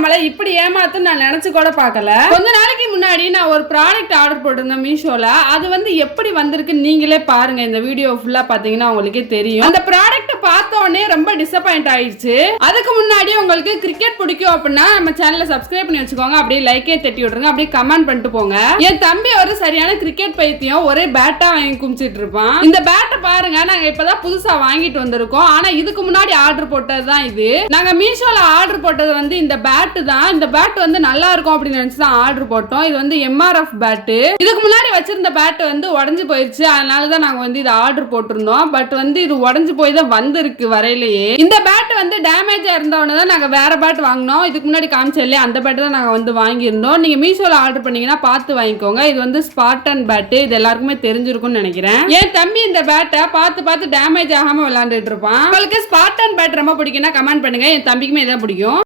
நம்மள இப்படி ஏமாத்துன்னு நான் நினைச்சு கூட பார்க்கல. கொஞ்ச நாளைக்கு முன்னாடி நான் ஒரு ப்ராடக்ட் ஆர்டர் போட்டிருந்தேன் மீஷோல. அது வந்து எப்படி வந்திருக்கு நீங்களே பாருங்க. இந்த வீடியோ ஃபுல்லா பாத்தீங்கன்னா உங்களுக்கே தெரியும். அந்த ப்ராடக்ட் பார்த்த உடனே ரொம்ப டிசப்பாயிண்ட் ஆயிடுச்சு. அதுக்கு முன்னாடி உங்களுக்கு கிரிக்கெட் பிடிக்கும் அப்படின்னா நம்ம சேனலை சப்ஸ்கிரைப் பண்ணி வச்சுக்கோங்க. அப்படியே லைக்கே தட்டி விட்டுருங்க. அப்படியே கமெண்ட் பண்ணிட்டு போங்க. என் தம்பி ஒரு சரியான கிரிக்கெட் பைத்தியம். ஒரே பேட்டா வாங்கி குமிச்சிட்டு இருப்பான். இந்த பேட்டை பாருங்க, நாங்க இப்பதான் புதுசா வாங்கிட்டு வந்திருக்கோம். ஆனா இதுக்கு முன்னாடி ஆர்டர் போட்டதுதான் இது. நாங்க மீஷோல ஆர்டர் போட்டது வந்து இந்த பேட் தான். இந்த பேட் வந்து நல்லா இருக்கும் அப்படின்னு நினைச்சு தான் ஆர்டர் போட்டோம். இது வந்து MRF பேட். இதுக்கு முன்னாடி வச்சிருந்த பேட் வந்து உடஞ்சு போயிருச்சு. அதனாலதான் நாங்க வந்து இதை ஆர்டர் போட்டிருந்தோம். பட் வந்து இது உடஞ்சு போய் தான் வந்திருக்கு வரையிலேயே. இந்த பேட் வந்து டேமேஜா இருந்தவன தான் நாங்க வேற பேட் வாங்கினோம். இதுக்கு முன்னாடி காமிச்ச இல்லையா அந்த பேட் தான் நாங்க வந்து வாங்கியிருந்தோம். நீங்க மீஷோல ஆர்டர் பண்ணீங்கன்னா பார்த்து வாங்கிக்கோங்க. இது வந்து ஸ்பார்டன் பேட். இது எல்லாருக்குமே தெரிஞ்சிருக்கும்னு நினைக்கிறேன். என் தம்பி இந்த பேட்டை பார்த்து டேமேஜ் ஆகாம விளையாண்டுட்டு இருப்பான். உங்களுக்கு ஸ்பார்டன் பேட் ரொம்ப பிடிக்கும்னா கமெண்ட் பண்ணுங்க. என் தம்பிக்குமே இதான் பிடிக்கும்.